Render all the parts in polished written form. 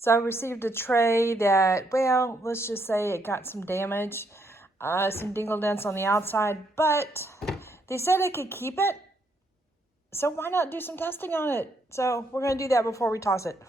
So I received a tray that, well, let's just say it got some damage, some dingle dents on the outside, but they said I could keep it. So why not do some testing on it? So we're going to do that before we toss it.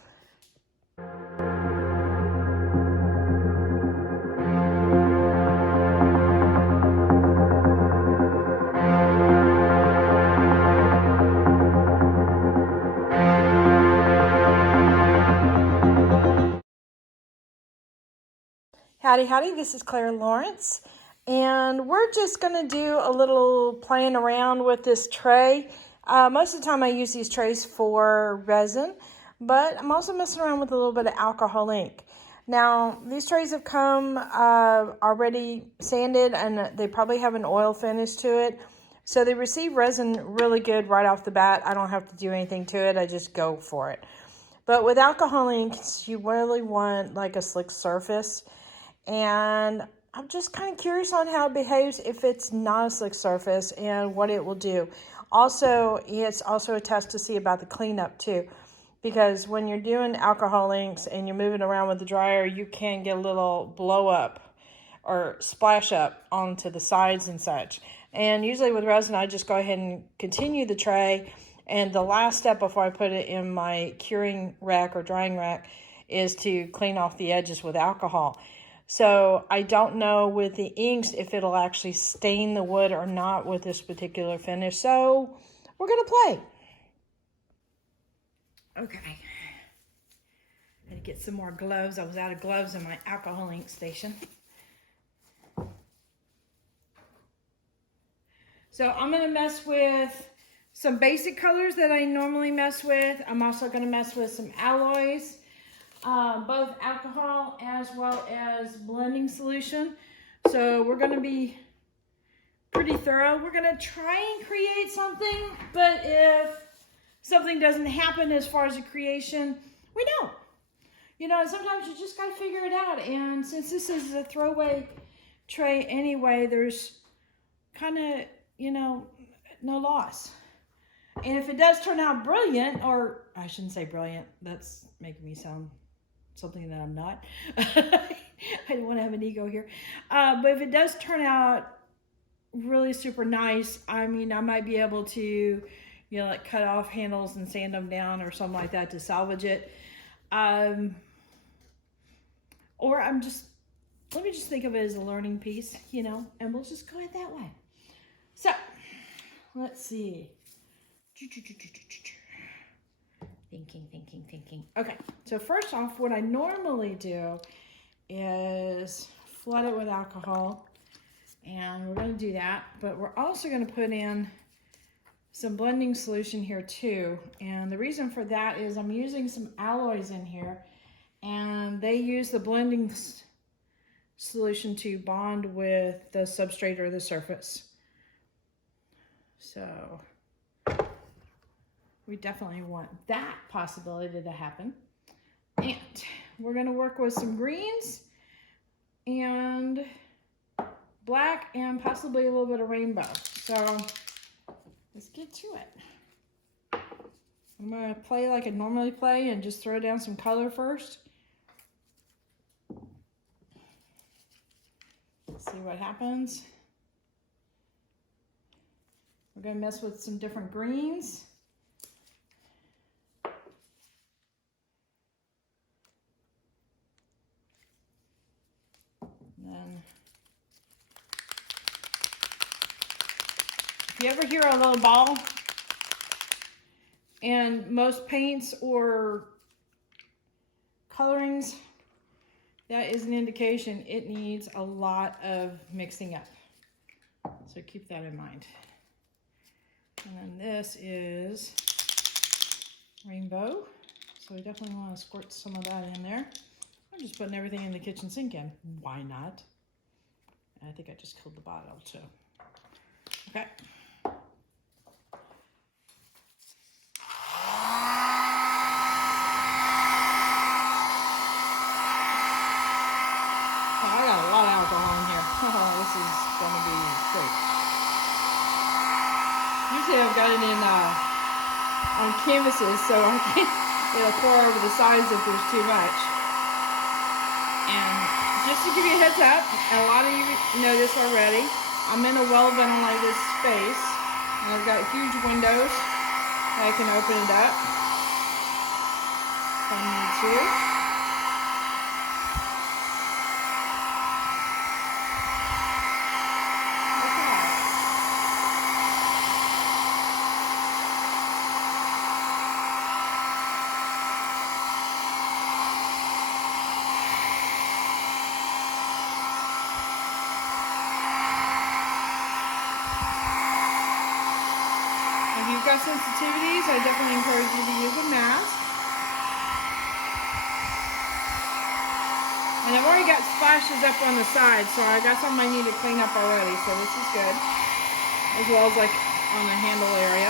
Howdy, howdy, this is Clara Lawrence, and we're just going to do a little playing around with this tray. Most of the time I use these trays for resin, but I'm also messing around with a little bit of alcohol ink. Now, these trays have come already sanded, and they probably have an oil finish to it, so they receive resin really good right off the bat. I don't have to do anything to it, I just go for it. But with alcohol inks, you really want like a slick surface. And I'm just kind of curious on how it behaves if it's not a slick surface and what it will do. Also, it's also a test to see about the cleanup too. Because when you're doing alcohol inks and you're moving around with the dryer, you can get a little blow up or splash up onto the sides and such. And usually with resin, I just go ahead and continue the tray. And the last step before I put it in my curing rack or drying rack is to clean off the edges with alcohol. So I don't know with the inks if it'll actually stain the wood or not with this particular finish. So we're going to play. Okay. I had to get some more gloves. I was out of gloves in my alcohol ink station. So I'm going to mess with some basic colors that I normally mess with. I'm also going to mess with some alloys. Both alcohol as well as blending solution. So we're going to be pretty thorough. We're going to try and create something, but if something doesn't happen as far as a creation, we don't. You know, and sometimes you just got to figure it out. And since this is a throwaway tray anyway, there's kind of, you know, no loss. And if it does turn out brilliant, or I shouldn't say brilliant, that's making me sound something that I'm not. I don't want to have an ego here. But if it does turn out really super nice, I mean, I might be able to, you know, like cut off handles and sand them down or something like that to salvage it. Or let me just think of it as a learning piece, you know, and we'll just go it that way. So, let's see. Thinking. Okay, so first off, what I normally do is flood it with alcohol, and we're going to do that, but we're also going to put in some blending solution here too. And the reason for that is I'm using some alloys in here, and they use the blending solution to bond with the substrate or the surface. So we definitely want that possibility to happen. And we're going to work with some greens and black and possibly a little bit of rainbow. So let's get to it. I'm going to play like I normally play and just throw down some color first. Let's see what happens. We're going to mess with some different greens. Then, if you ever hear a little ball, and most paints or colorings, that is an indication it needs a lot of mixing up. So keep that in mind. And then this is rainbow. So we definitely want to squirt some of that in there. I'm just putting everything in the kitchen sink in. Why not? I think I just killed the bottle too. Okay. Oh, I got a lot of alcohol in here. Oh, this is going to be great. Usually I've got it in on canvases, so I can't, it'll pour over the sides if there's too much. And just to give you a heads up, a lot of you know this already, I'm in a well-ventilated space, and I've got huge windows. I can open it up if I need to. If you've got sensitivities, I definitely encourage you to use a mask. And I've already got splashes up on the side, so I got some I need to clean up already, so this is good. As well as like on the handle area.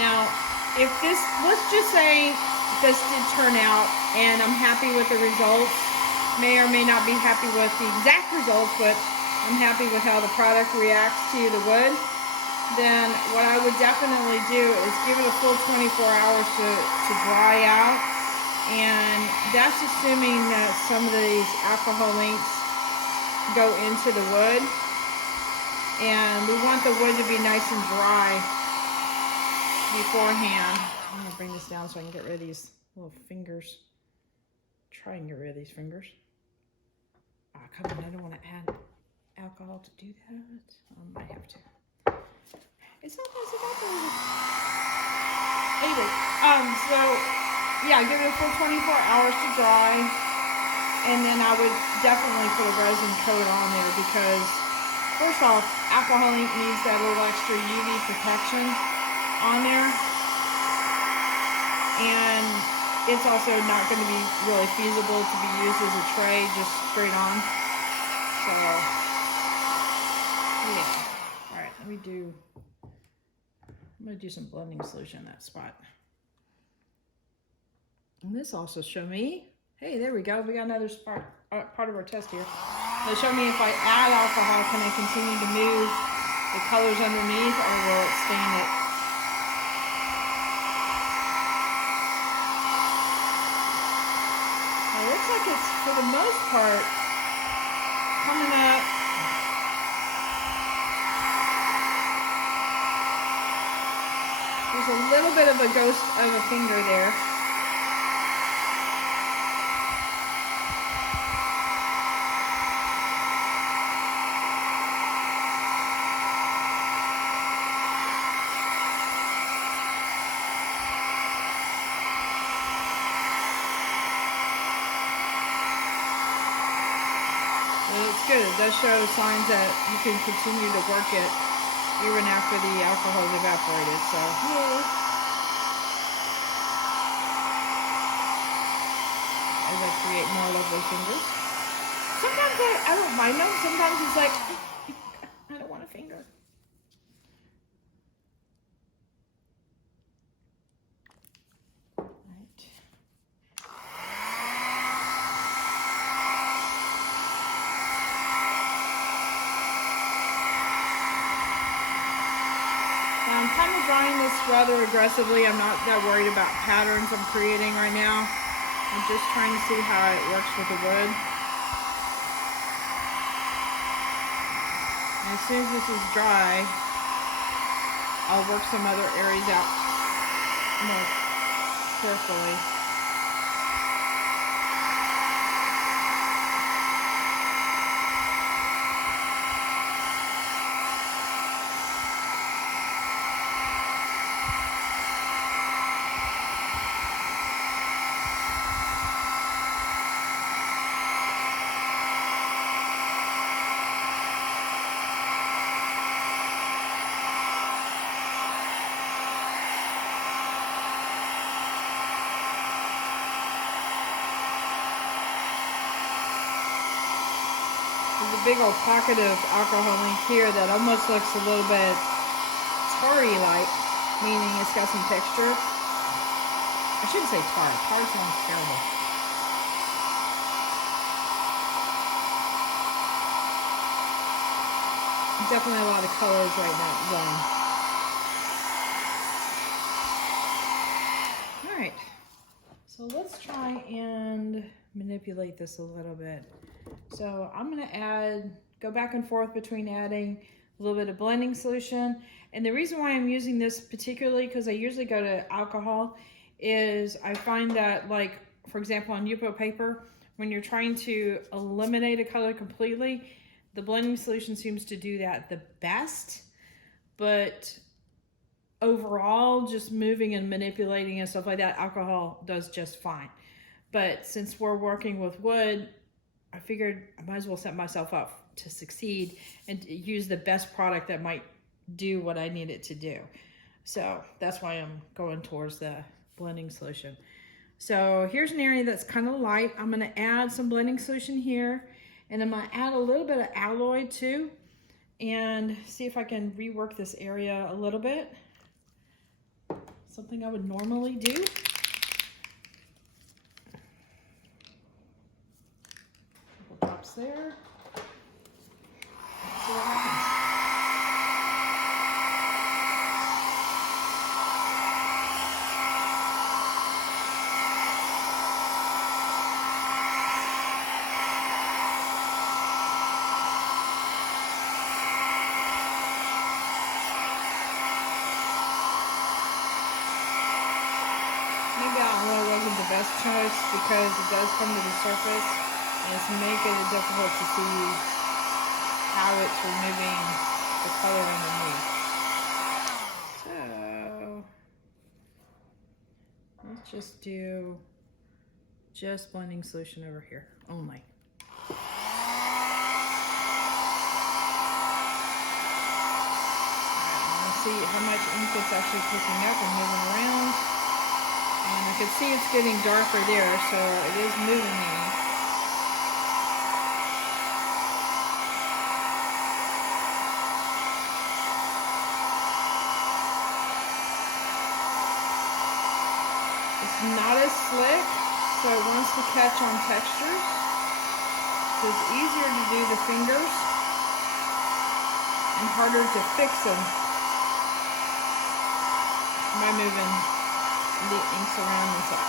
Now, if this, let's just say this did turn out and I'm happy with the results, may or may not be happy with the exact results, but I'm happy with how the product reacts to the wood, then what I would definitely do is give it a full 24 hours to dry out. And that's assuming that some of these alcohol inks go into the wood. And we want the wood to be nice and dry beforehand. I'm gonna bring this down so I can get rid of these little fingers. Try and get rid of these fingers. Oh, come on, I don't want to add alcohol to do that. I might have to. It's not that evaporated. Anyway, so yeah, give it a full 24 hours to dry, and then I would definitely put a resin coat on there because first off, alcohol ink needs that little extra UV protection on there, and it's also not going to be really feasible to be used as a tray just straight on. So yeah, all right, I'm going to do some blending solution in that spot. And this also show me, hey, there we go, we got another part of our test here. They show me if I add alcohol, can I continue to move the colors underneath, or will it stain it? It looks like it's, for the most part, coming up. There's a little bit of a ghost of a finger there. It's good. It does show signs that you can continue to work it even after the alcohol is evaporated. So, yay. As I create more lovely fingers. Sometimes I don't mind them. Sometimes it's like, I don't want a finger. I'm kind of drawing this rather aggressively. I'm not that worried about patterns I'm creating right now. I'm just trying to see how it works with the wood. And as soon as this is dry, I'll work some other areas out more carefully. There's a big old pocket of alcohol ink here that almost looks a little bit tarry-like, meaning it's got some texture. I shouldn't say tar. Tar sounds terrible. Definitely a lot of colors right now. right, so let's try and manipulate this a little bit. So I'm gonna go back and forth between adding a little bit of blending solution. And the reason why I'm using this particularly, because I usually go to alcohol, is I find that, like, for example, on Yupo paper, when you're trying to eliminate a color completely, the blending solution seems to do that the best. But overall, just moving and manipulating and stuff like that, alcohol does just fine. But since we're working with wood, I figured I might as well set myself up to succeed and use the best product that might do what I need it to do. So that's why I'm going towards the blending solution. So here's an area that's kind of light. I'm going to add some blending solution here, and I'm going to add a little bit of alloy too, and see if I can rework this area a little bit. Something I would normally do. Drops there. See what happens. Maybe alloy wasn't the best choice because it does come to the surface and it's making it difficult to see how it's removing the color underneath. So let's just do blending solution over here only. Let's see how much ink it's actually picking up and moving around. And I can see it's getting darker there, so it is moving the ink. It's not as slick, so it wants to catch on textures. So it's easier to do the fingers and harder to fix them by moving the inks around and such.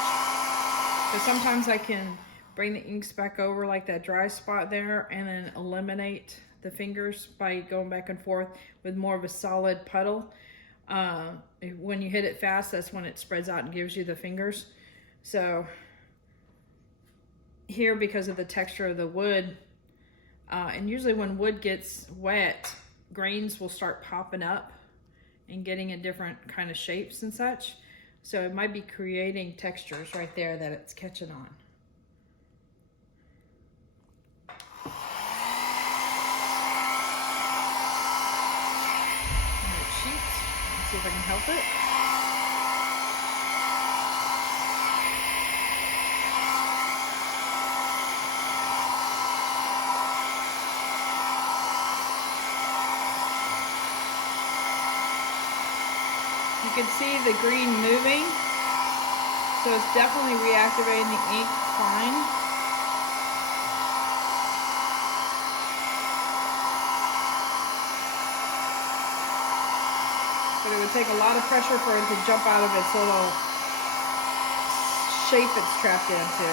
So sometimes I can bring the inks back over like that dry spot there and then eliminate the fingers by going back and forth with more of a solid puddle. When you hit it fast, that's when it spreads out and gives you the fingers. So here, because of the texture of the wood, and usually when wood gets wet, grains will start popping up and getting in different kind of shapes and such. So it might be creating textures right there that it's catching on. Sheet. Let's see if I can help it. You can see the green moving, so it's definitely reactivating the ink fine. But it would take a lot of pressure for it to jump out of its little shape it's trapped into.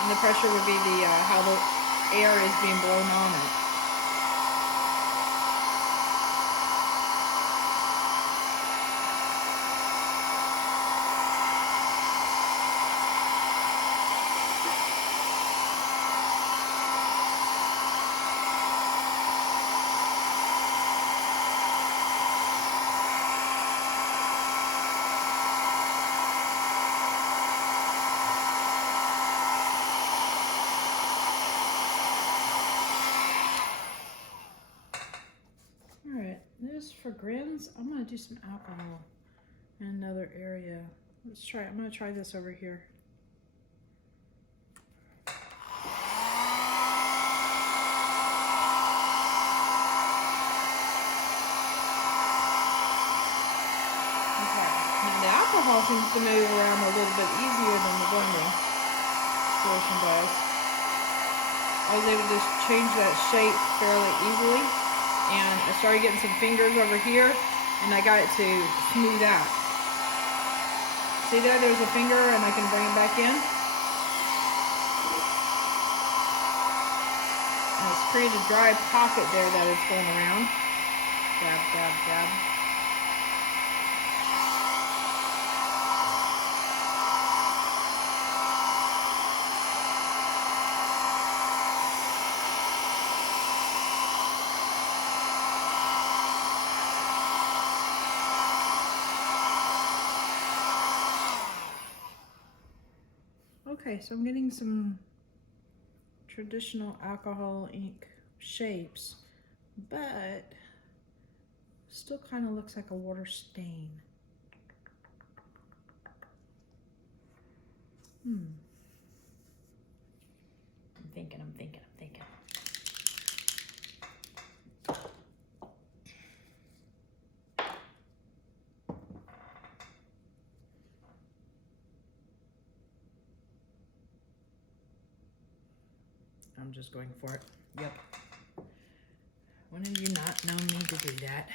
And the pressure would be how the air is being blown on it. For grins, I'm going to do some alcohol in another area. Let's try it. I'm going to try this over here. Okay. Now the alcohol seems to move around a little bit easier than the blending solution does. I was able to just change that shape fairly easily. And I started getting some fingers over here, and I got it to smooth out. See there, there's a finger and I can bring it back in. And it's created a dry pocket there that it's going around. Dab, dab, dab. Okay, so I'm getting some traditional alcohol ink shapes, but still kind of looks like a water stain. I'm thinking. I'm just going for it. Yep. When have you not known me to do that?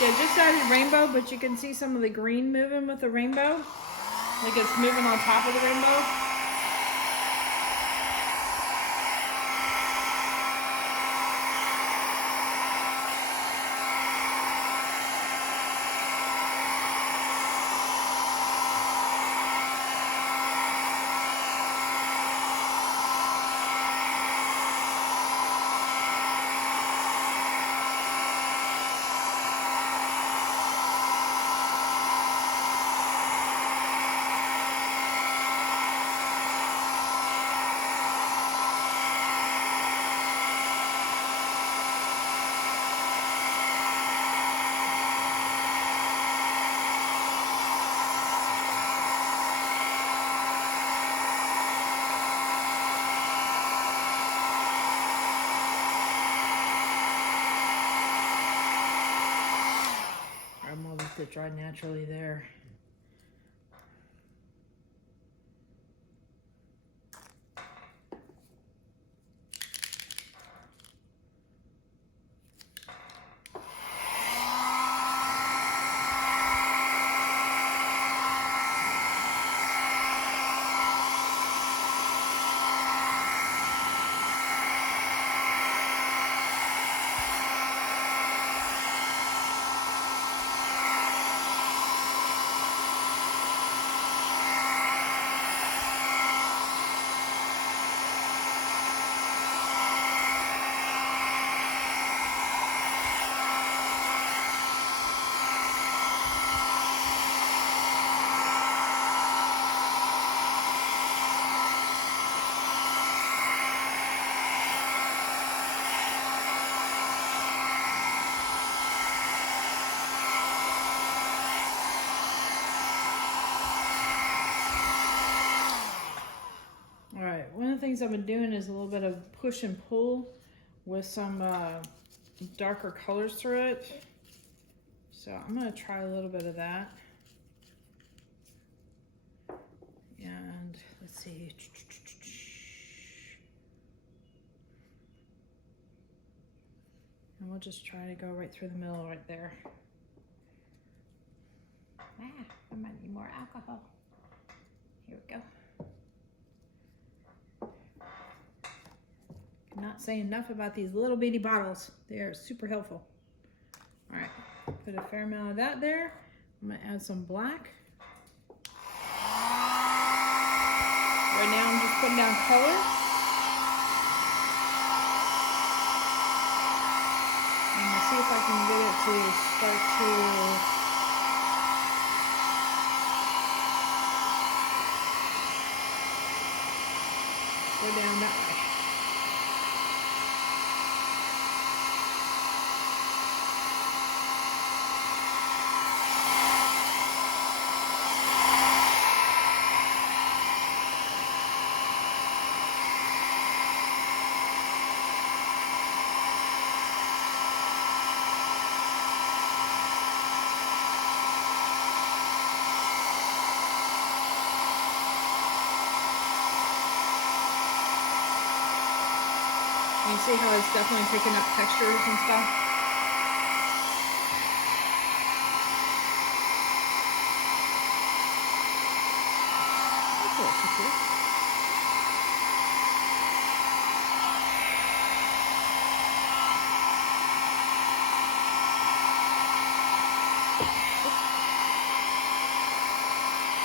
Yeah, just started rainbow, but you can see some of the green moving with the rainbow. Like it's moving on top of the rainbow. I'm gonna let it dry naturally there. One of the things I've been doing is a little bit of push and pull with some darker colors through it. So I'm going to try a little bit of that. And let's see. And we'll just try to go right through the middle right there. I might need more alcohol. Here we go. Cannot say enough about these little bitty bottles. They are super helpful. All right, put a fair amount of that there. I'm gonna add some black. Right now I'm just putting down color. I'm gonna see if I can get it to start to go down that way. You see how it's definitely picking up textures and stuff? That's a little picture.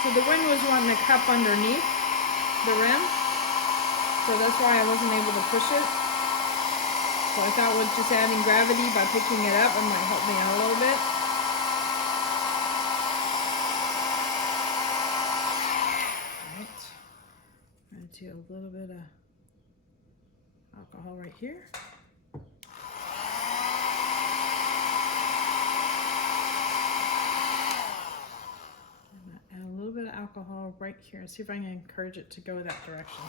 So the wind was wanting to cup underneath the rim, so that's why I wasn't able to push it. So I thought with just adding gravity by picking it up, it might help me out a little bit. Alright, I'm going to do a little bit of alcohol right here. Alcohol right here and see if I can encourage it to go that direction.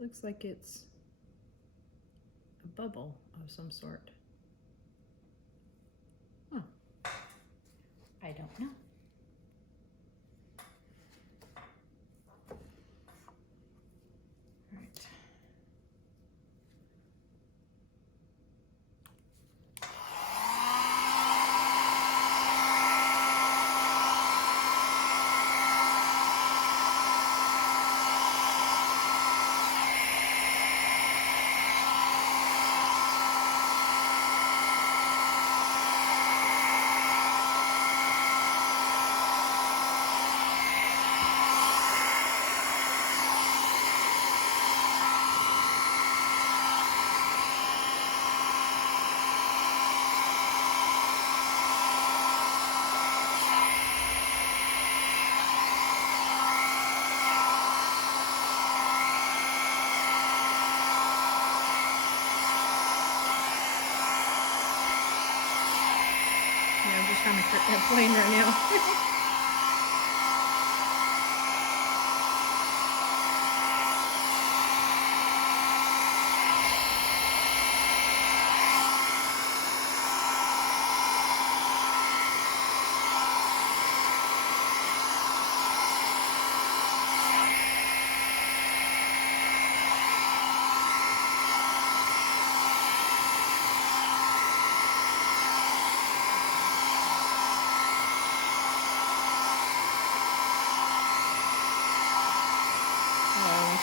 Looks like it's a bubble of some sort. Huh. I don't know. All right. I'm just kind of playing right now.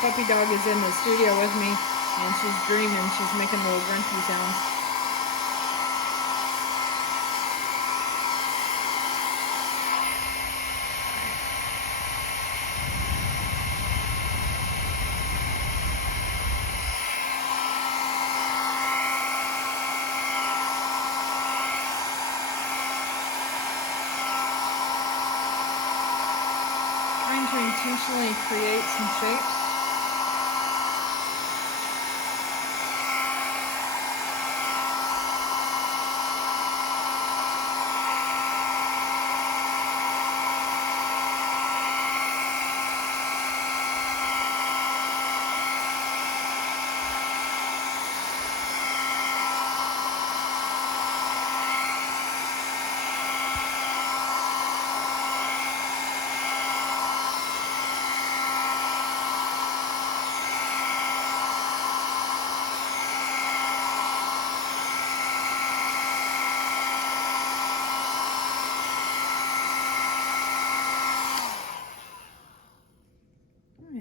Puppy dog is in the studio with me, and she's dreaming. She's making little grunchy sounds. Trying to intentionally create some shapes.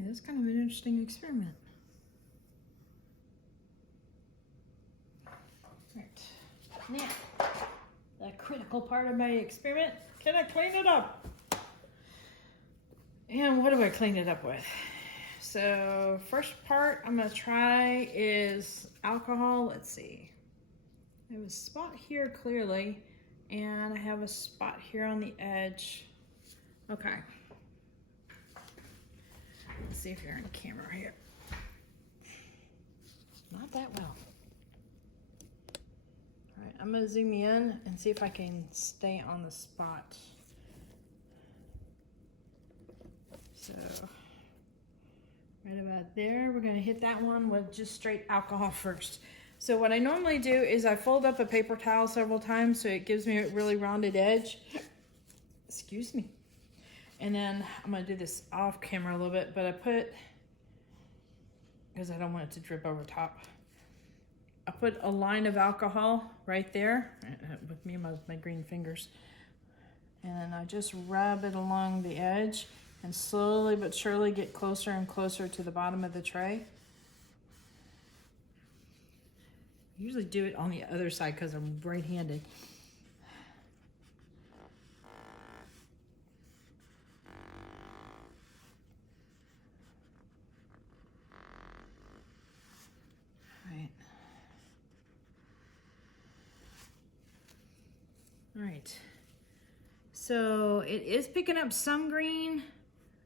That's kind of an interesting experiment. Right. Now, the critical part of my experiment, can I clean it up? And what do I clean it up with? So, first part I'm going to try is alcohol. Let's see. I have a spot here clearly, and I have a spot here on the edge. Okay. Let's see if you're in camera here. Not that well. All right, I'm gonna zoom in and see if I can stay on the spot. So, right about there, we're gonna hit that one with just straight alcohol first. So what I normally do is I fold up a paper towel several times so it gives me a really rounded edge. Excuse me. And then I'm gonna do this off camera a little bit, but I put, because I don't want it to drip over top, I put a line of alcohol right there with me and my green fingers. And then I just rub it along the edge and slowly but surely get closer and closer to the bottom of the tray. I usually do it on the other side because I'm right-handed. All right, so it is picking up some green.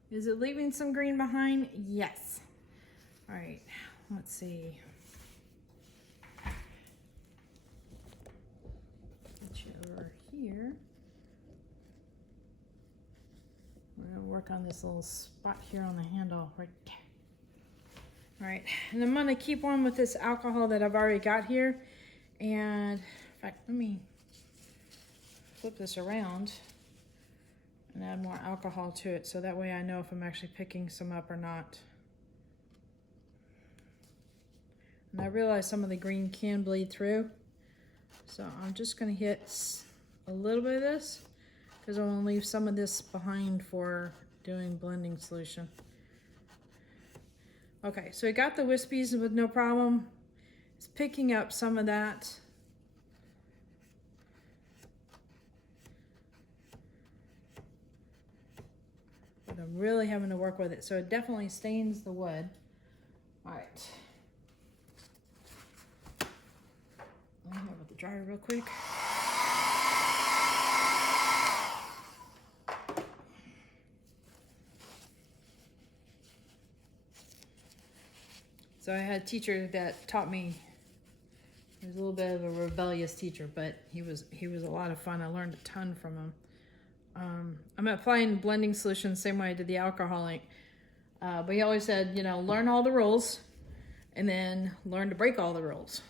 Is it leaving some green behind? Yes. All right, let's see. Get you over here. We're gonna work on this little spot here on the handle right there. All right, and I'm gonna keep on with this alcohol that I've already got here. And in fact, let me flip this around and add more alcohol to it so that way I know if I'm actually picking some up or not. And I realize some of the green can bleed through, so I'm just going to hit a little bit of this because I want to leave some of this behind for doing blending solution. Okay, so I got the wispies with no problem. It's picking up some of that. But I'm really having to work with it, so it definitely stains the wood. All right. Let me go with the dryer real quick. So I had a teacher that taught me. He was a little bit of a rebellious teacher, but he was a lot of fun. I learned a ton from him. I'm applying blending solutions the same way I did the alcohol ink. But he always said, you know, learn all the rules and then learn to break all the rules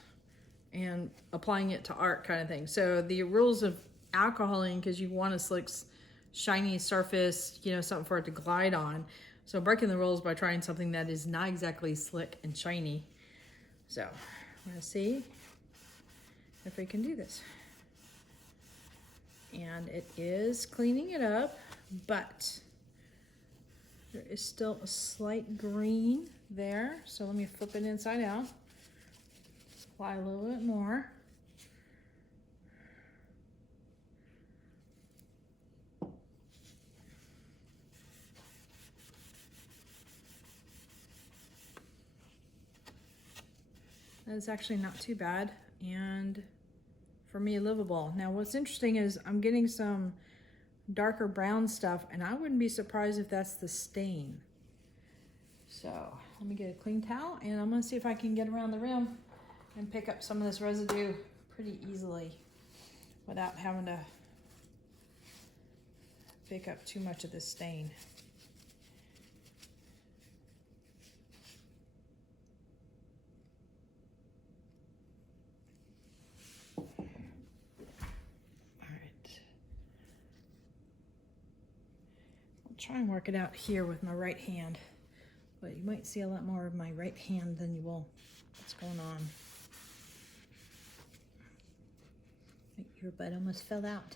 and applying it to art kind of thing. So the rules of alcohol ink is you want a slick, shiny surface, you know, something for it to glide on. So breaking the rules by trying something that is not exactly slick and shiny. So I'm gonna see if we can do this. And it is cleaning it up, but there is still a slight green there. So let me flip it inside out. Apply a little bit more. That's actually not too bad, and for me, livable. Now, what's interesting is I'm getting some darker brown stuff, and I wouldn't be surprised if that's the stain. So let me get a clean towel, and I'm gonna see if I can get around the rim and pick up some of this residue pretty easily without having to pick up too much of the stain. Try and work it out here with my right hand, but you might see a lot more of my right hand than you will what's going on. Your butt almost fell out.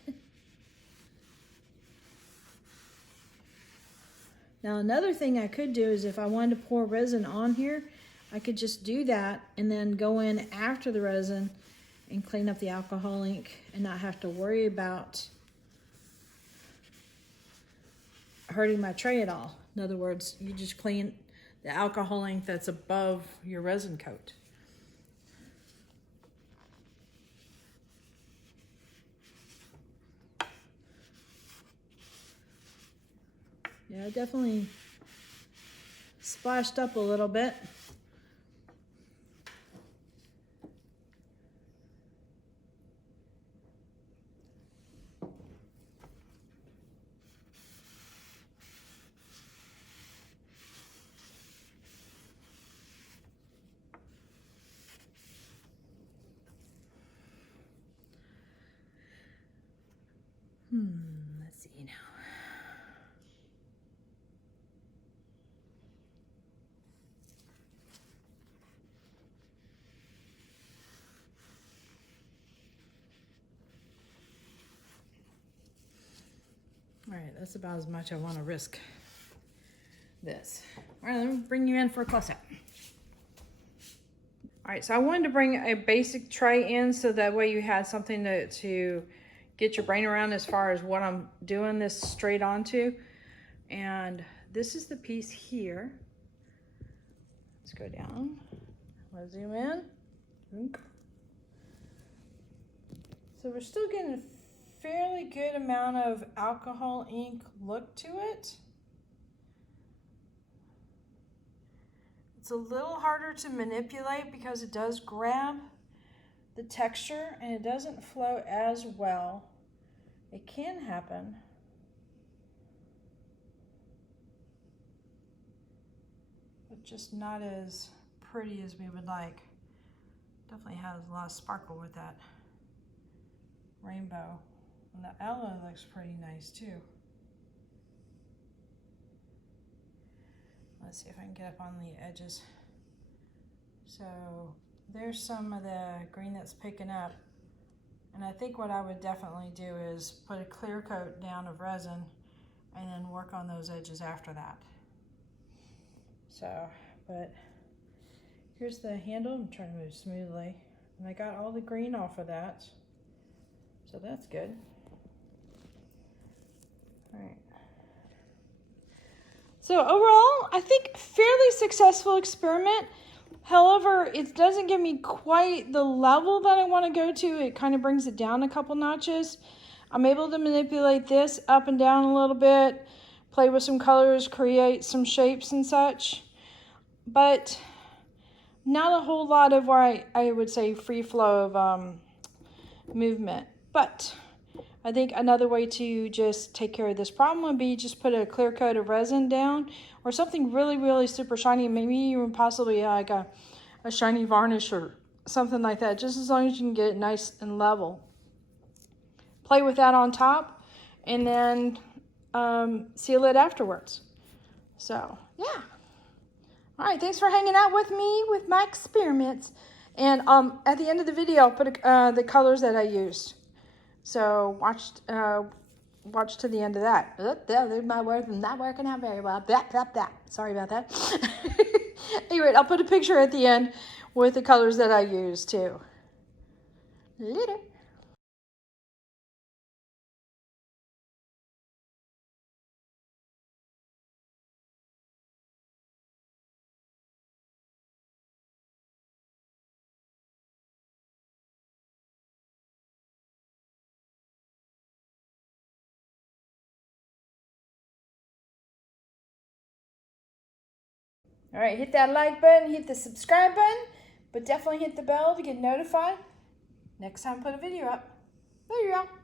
Now another thing I could do is if I wanted to pour resin on here, I could just do that and then go in after the resin and clean up the alcohol ink and not have to worry about hurting my tray at all. In other words, you just clean the alcohol ink that's above your resin coat. Yeah, it definitely splashed up a little bit. Let's see now. All right, that's about as much I want to risk this. All right, let me bring you in for a close-up. All right, so I wanted to bring a basic tray in so that way you had something to get your brain around as far as what I'm doing this straight onto. And this is the piece here. Let's go down. Let's zoom in. So we're still getting a fairly good amount of alcohol ink look to it. It's a little harder to manipulate because it does grab the texture and it doesn't flow as well. It can happen. But just not as pretty as we would like. Definitely has a lot of sparkle with that rainbow. And the aloe looks pretty nice too. Let's see if I can get up on the edges. So there's some of the green that's picking up. And I think what I would definitely do is put a clear coat down of resin and then work on those edges after that. So, but here's the handle. I'm trying to move smoothly. And I got all the green off of that. So that's good. All right. So overall, I think fairly successful experiment. However, it doesn't give me quite the level that I want to go to. It kind of brings it down a couple notches. I'm able to manipulate this up and down a little bit, play with some colors, create some shapes and such. But not a whole lot of where I would say free flow of movement. But I think another way to just take care of this problem would be just put a clear coat of resin down or something really, really super shiny, maybe even possibly like a shiny varnish or something like that, just as long as you can get it nice and level. Play with that on top and then seal it afterwards. So, yeah. All right, thanks for hanging out with me with my experiments. And at the end of the video, I'll put the colors that I used. So watch to the end of that. There's my word not working out very well. Sorry about that. Anyway, I'll put a picture at the end with the colors that I used too. Later. All right, hit that like button, hit the subscribe button, but definitely hit the bell to get notified next time I put a video up. There you go.